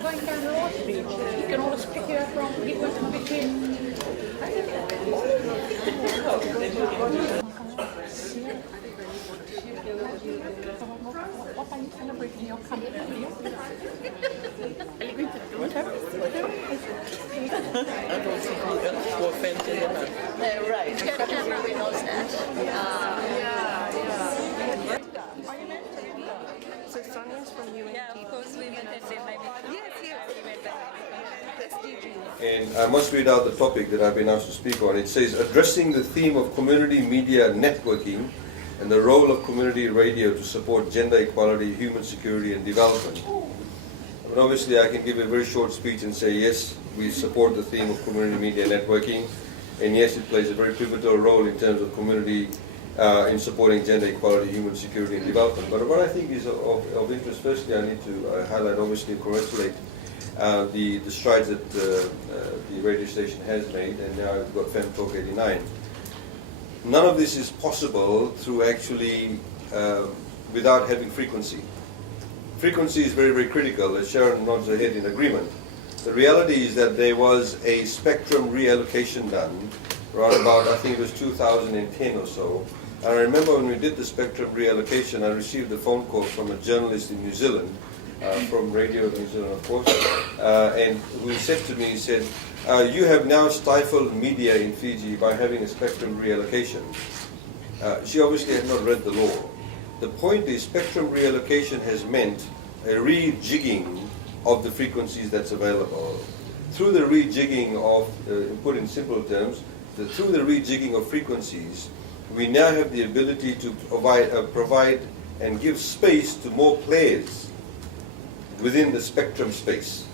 going down the Ross Street, you can always pick you up from people to begin. What are you celebrating your country? I don't think we were offended enough. Right. Everybody knows that. So Sonia's from UNT. Yeah, of course we met at same time. And I must read out the topic that I've been asked to speak on. It says, addressing the theme of community media networking and the role of community radio to support gender equality, human security and development. But obviously I can give a very short speech and say, yes, we support the theme of community media networking, and yes, it plays a very pivotal role in terms of community in supporting gender equality, human security and development. But what I think is of interest, firstly I need to highlight, obviously congratulate the strides that the radio station has made, and now we've got FemTalk 89. None of this is possible through actually without having frequency. Frequency is very, very critical, as Sharon nods her head in agreement. The reality is that there was a spectrum reallocation done around about, I think it was 2010 or so. And I remember when we did the spectrum reallocation, I received a phone call from a journalist in New Zealand, from Radio New Zealand, of course, and who said to me, he said, you have now stifled media in Fiji by having a spectrum reallocation. She obviously had not read the law. The point is, spectrum reallocation has meant a rejigging of the frequencies that's available. Through the rejigging of, put in simple terms, through the rejigging of frequencies, we now have the ability to provide and give space to more players within the spectrum space.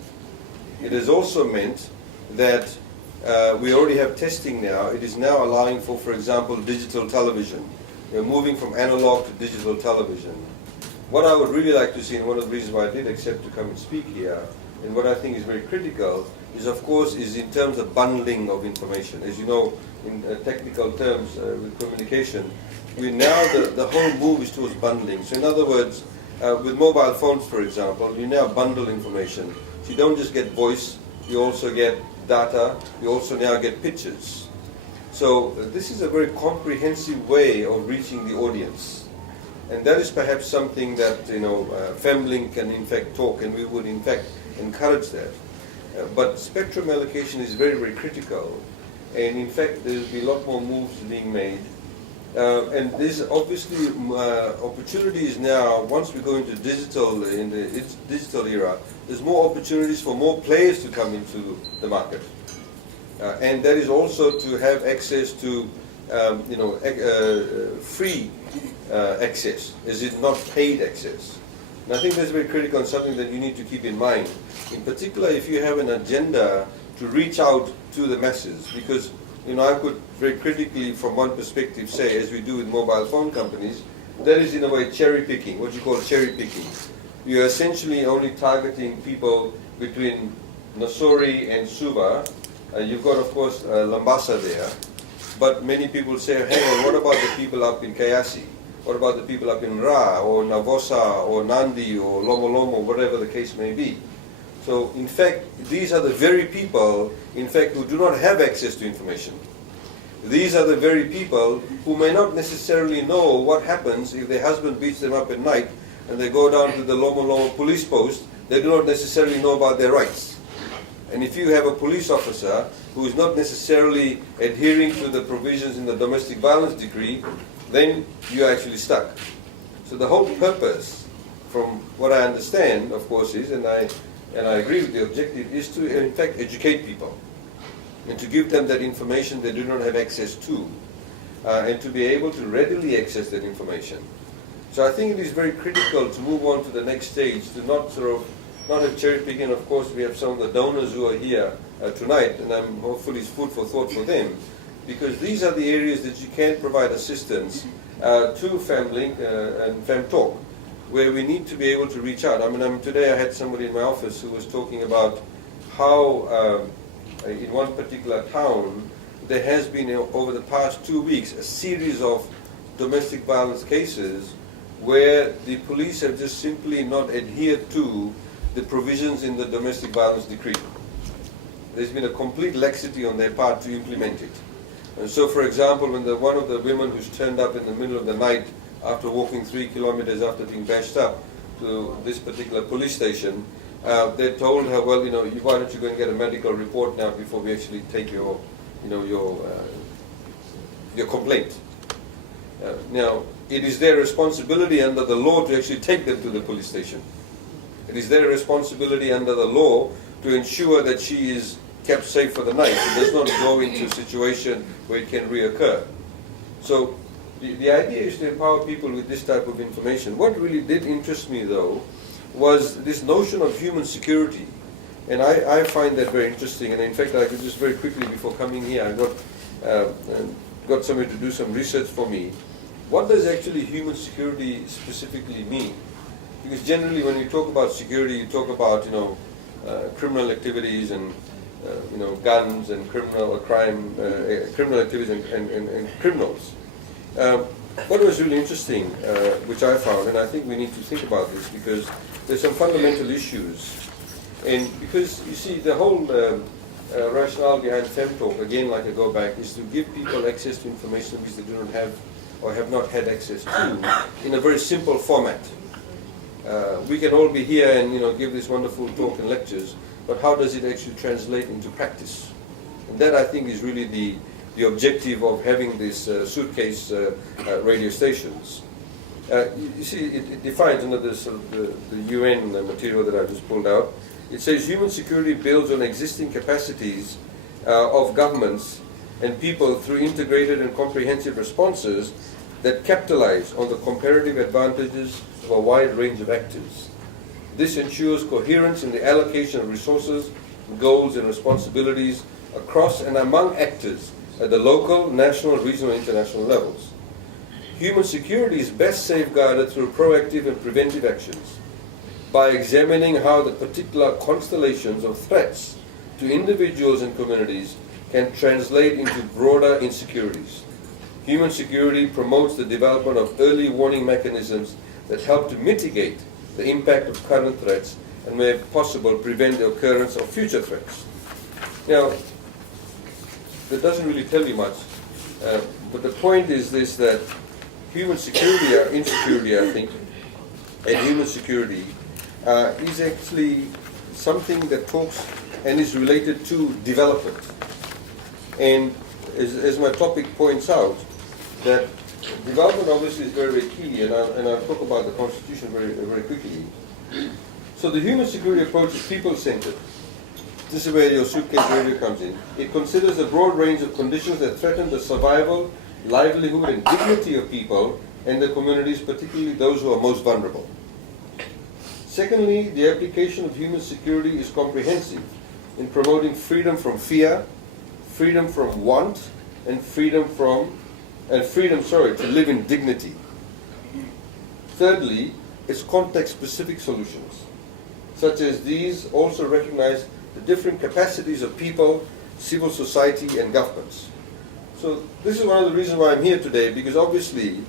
It has also meant that we already have testing now. It is now allowing for example, digital television. We're moving from analog to digital television. What I would really like to see, and one of the reasons why I did accept to come and speak here, and what I think is very critical, is of course is in terms of bundling of information. As you know, in technical terms with communication, we now, the whole move is towards bundling. So in other words, with mobile phones, for example, you now bundle information. So you don't just get voice, you also get data, you also now get pictures. So this is a very comprehensive way of reaching the audience. And that is perhaps something that, FemLINK can in fact talk, and we would in fact encourage that. But spectrum allocation is very, very critical. And in fact, there'll be a lot more moves being made. And there's obviously opportunities now, once we go into digital, in the digital era, there's more opportunities for more players to come into the market. And that is also to have access to, free access, is it not paid access? And I think that's very critical and something that you need to keep in mind. In particular, if you have an agenda to reach out to the masses, because I could very critically, from one perspective, say, as we do with mobile phone companies, that is in a way cherry picking, what you call cherry picking. You're essentially only targeting people between Nasori and Suva. You've got, of course, Lambasa there, but many people say, hey, well, what about the people up in Kayasi? What about the people up in Ra, or Navosa, or Nandi, or Lomo Lomo, whatever the case may be? So, in fact, these are the very people, in fact, who do not have access to information. These are the very people who may not necessarily know what happens if their husband beats them up at night and they go down to the Lomo Lomo police post. They do not necessarily know about their rights. And if you have a police officer who is not necessarily adhering to the provisions in the domestic violence decree, then you're actually stuck. So the whole purpose, from what I understand, of course, is, and I agree with the objective, is to in fact educate people and to give them that information they do not have access to, and to be able to readily access that information. So I think it is very critical to move on to the next stage, to not have cherry picking. Of course, we have some of the donors who are here tonight, and I'm hopefully it's food for thought for them, because these are the areas that you can provide assistance to FemLINK and FemTalk, where we need to be able to reach out. I mean, today I had somebody in my office who was talking about how in one particular town there has been, over the past 2 weeks, a series of domestic violence cases where the police have just simply not adhered to the provisions in the domestic violence decree. There's been a complete laxity on their part to implement it. And so, for example, when one of the women who's turned up in the middle of the night after walking 3 kilometers after being bashed up to this particular police station, they told her, well, why don't you go and get a medical report now before we actually take your complaint. Now, it is their responsibility under the law to actually take them to the police station. It is their responsibility under the law to ensure that she is kept safe for the night and does not go into a situation where it can reoccur. So the idea is to empower people with this type of information. What really did interest me, though, was this notion of human security. And I find that very interesting. And in fact, I could just very quickly, before coming here, I got somebody to do some research for me. What does actually human security specifically mean? Because generally when you talk about security, you talk about criminal activities and guns and criminal activities and criminals. What was really interesting, which I found, and I think we need to think about this because there's some fundamental issues. And because you see the whole rationale behind FemTalk, again, like I go back, is to give people access to information which they do not have or have not had access to in a very simple format. We can all be here and give this wonderful talk and lectures, but how does it actually translate into practice? And that, I think, is really the objective of having these suitcase radio stations. You see, it defines under the sort of the UN material that I just pulled out. It says human security builds on existing capacities of governments and people through integrated and comprehensive responses that capitalize on the comparative advantages of a wide range of actors. This ensures coherence in the allocation of resources, goals and responsibilities across and among actors at the local, national, regional and international levels. Human security is best safeguarded through proactive and preventive actions by examining how the particular constellations of threats to individuals and communities can translate into broader insecurities. Human security promotes the development of early warning mechanisms that help to mitigate the impact of current threats and, where possible, prevent the occurrence of future threats. Now, that doesn't really tell you much, but the point is this, that human security or insecurity, I think, and human security is actually something that talks and is related to development. And as my topic points out, that development obviously is very, very key, and I'll talk about the Constitution very, very quickly. So the human security approach is people-centered. This is where your suitcase radio comes in. It considers a broad range of conditions that threaten the survival, livelihood, and dignity of people and the communities, particularly those who are most vulnerable. Secondly, the application of human security is comprehensive in promoting freedom from fear, freedom from want, and freedom to live in dignity. Thirdly, it's context-specific solutions, such as these also recognize the different capacities of people, civil society, and governments. So this is one of the reasons why I'm here today, because obviously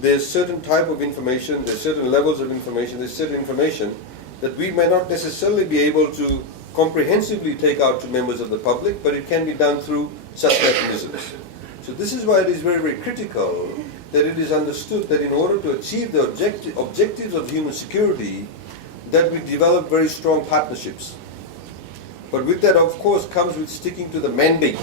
there's certain type of information, there's certain levels of information, there's certain information that we may not necessarily be able to comprehensively take out to members of the public, but it can be done through such mechanisms. So this is why it is very, very critical that it is understood that in order to achieve the objectives of human security, that we develop very strong partnerships. But with that, of course, comes with sticking to the mandate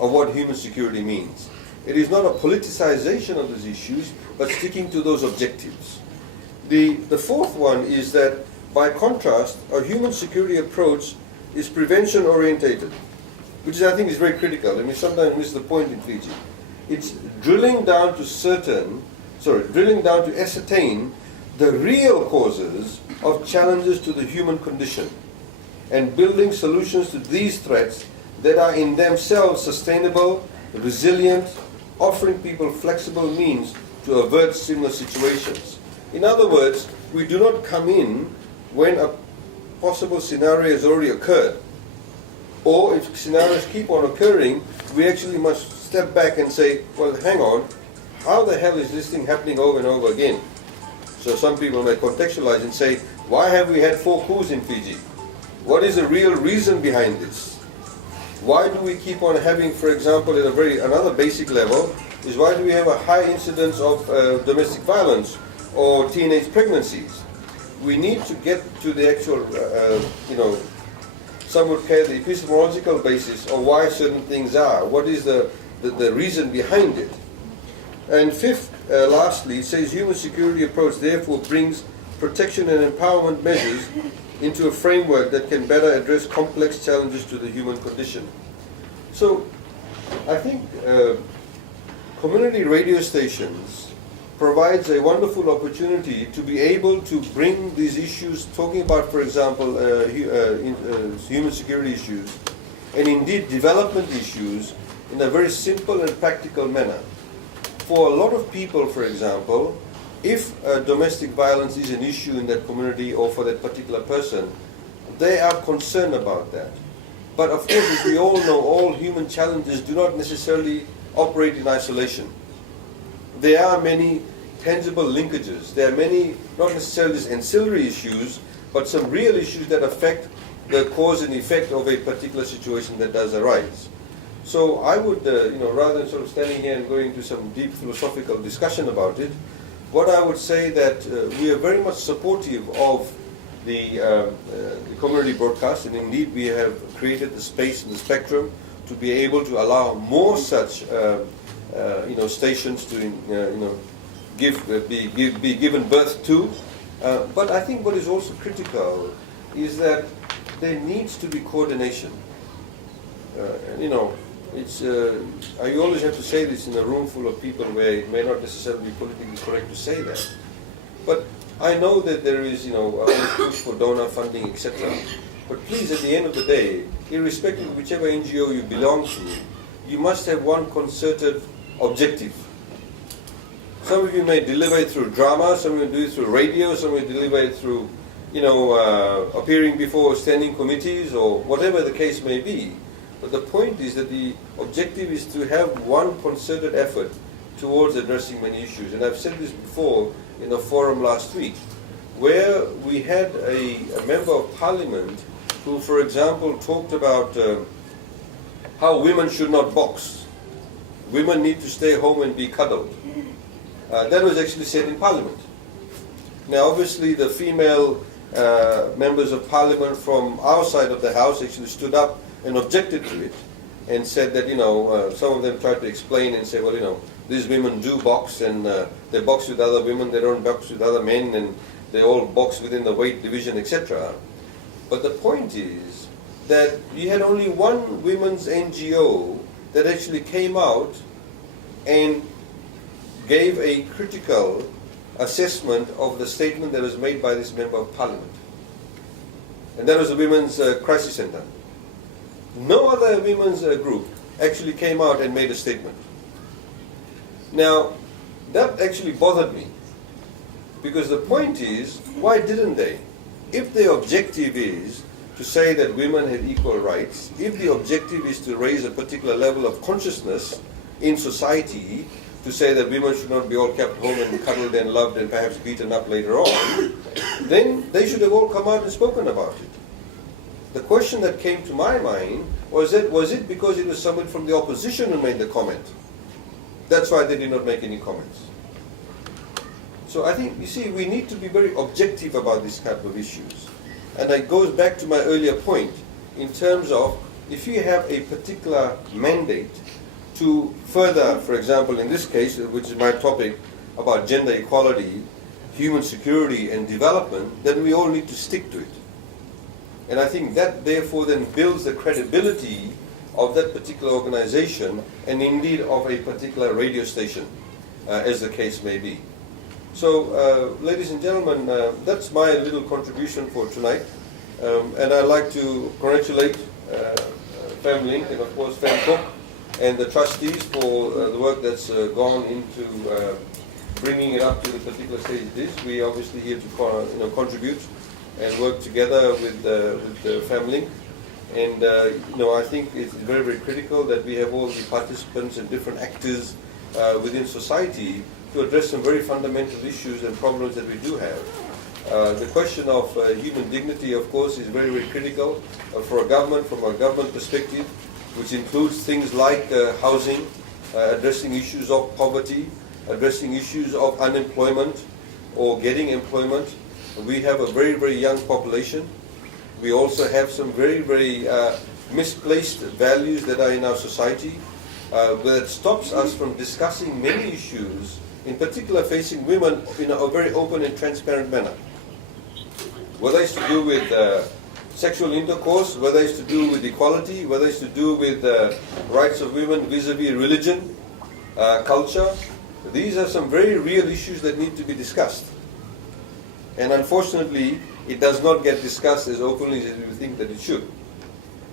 of what human security means. It is not a politicization of these issues, but sticking to those objectives. The fourth one is that, by contrast, a human security approach is prevention-orientated, which I think is very critical, and we sometimes miss the point in Fiji. It's drilling down to ascertain the real causes of challenges to the human condition and building solutions to these threats that are in themselves sustainable, resilient, offering people flexible means to avert similar situations. In other words, we do not come in when a possible scenario has already occurred. Or if scenarios keep on occurring, we actually must step back and say, well, hang on, how the hell is this thing happening over and over again? So some people may contextualize and say, Why have we had 4 coups in Fiji? What is the real reason behind this? Why do we keep on having, for example, at another basic level, is why do we have a high incidence of domestic violence or teenage pregnancies? We need to get to the actual, some would call the epistemological basis of why certain things are. What is the reason behind it? And fifth, lastly, it says human security approach therefore brings protection and empowerment measures into a framework that can better address complex challenges to the human condition. So, I think community radio stations provides a wonderful opportunity to be able to bring these issues, talking about, for example, human security issues, and indeed development issues, in a very simple and practical manner. For a lot of people, for example, if domestic violence is an issue in that community or for that particular person, they are concerned about that. But of course, as we all know, all human challenges do not necessarily operate in isolation. There are many tangible linkages. There are many, not necessarily ancillary issues, but some real issues that affect the cause and effect of a particular situation that does arise. So I would, rather than sort of standing here and going into some deep philosophical discussion about it, what I would say that we are very much supportive of the community broadcast, and indeed we have created the space and the spectrum to be able to allow more such stations to be given birth to. But I think what is also critical is that there needs to be coordination. I always have to say this in a room full of people where it may not necessarily be politically correct to say that. But I know that there is, a push for donor funding, etc. But please, at the end of the day, irrespective of whichever NGO you belong to, you must have one concerted objective. Some of you may deliver it through drama, some of you do it through radio, some of you deliver it through, appearing before standing committees or whatever the case may be. But the point is that the objective is to have one concerted effort towards addressing many issues. And I've said this before in a forum last week, where we had a member of parliament who, for example, talked about how women should not box. Women need to stay home and be cuddled. That was actually said in parliament. Now, obviously, the female members of parliament from our side of the house actually stood up and objected to it and said that, some of them tried to explain and say, well, these women do box and they box with other women, they don't box with other men, and they all box within the weight division, etc. But the point is that you had only one women's NGO that actually came out and gave a critical assessment of the statement that was made by this member of parliament. And that was the Women's Crisis Center. No other women's group actually came out and made a statement. Now, that actually bothered me, because the point is, why didn't they? If the objective is to say that women have equal rights, if the objective is to raise a particular level of consciousness in society, to say that women should not be all kept home and cuddled and loved and perhaps beaten up later on, then they should have all come out and spoken about it. The question that came to my mind was it because it was someone from the opposition who made the comment? That's why they did not make any comments. So I think, you see, we need to be very objective about these type of issues. And it goes back to my earlier point in terms of, if you have a particular mandate to further, for example, in this case, which is my topic about gender equality, human security and development, then we all need to stick to it. And I think that therefore then builds the credibility of that particular organization and indeed of a particular radio station, as the case may be. So, ladies and gentlemen, that's my little contribution for tonight. And I'd like to congratulate FemLINK and of course FemCook and the trustees for the work that's gone into bringing it up to the particular stage it is. We are obviously here to contribute and work together with the FemLINK. And I think it's very, very critical that we have all the participants and different actors within society to address some very fundamental issues and problems that we do have. The question of human dignity, of course, is very, very critical for a government, from a government perspective, which includes things like housing, addressing issues of poverty, addressing issues of unemployment or getting employment. We have a very, very young population. We also have some very, very misplaced values that are in our society that stops us from discussing many issues, in particular facing women in a very open and transparent manner. Whether it's to do with sexual intercourse, whether it's to do with equality, whether it's to do with rights of women vis-a-vis religion, culture. These are some very real issues that need to be discussed. And unfortunately, it does not get discussed as openly as we think that it should.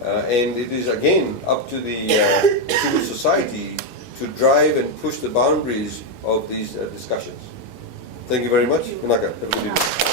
And it is again up to the civil society to drive and push the boundaries of these discussions. Thank you very much. Kunaka, have a good evening.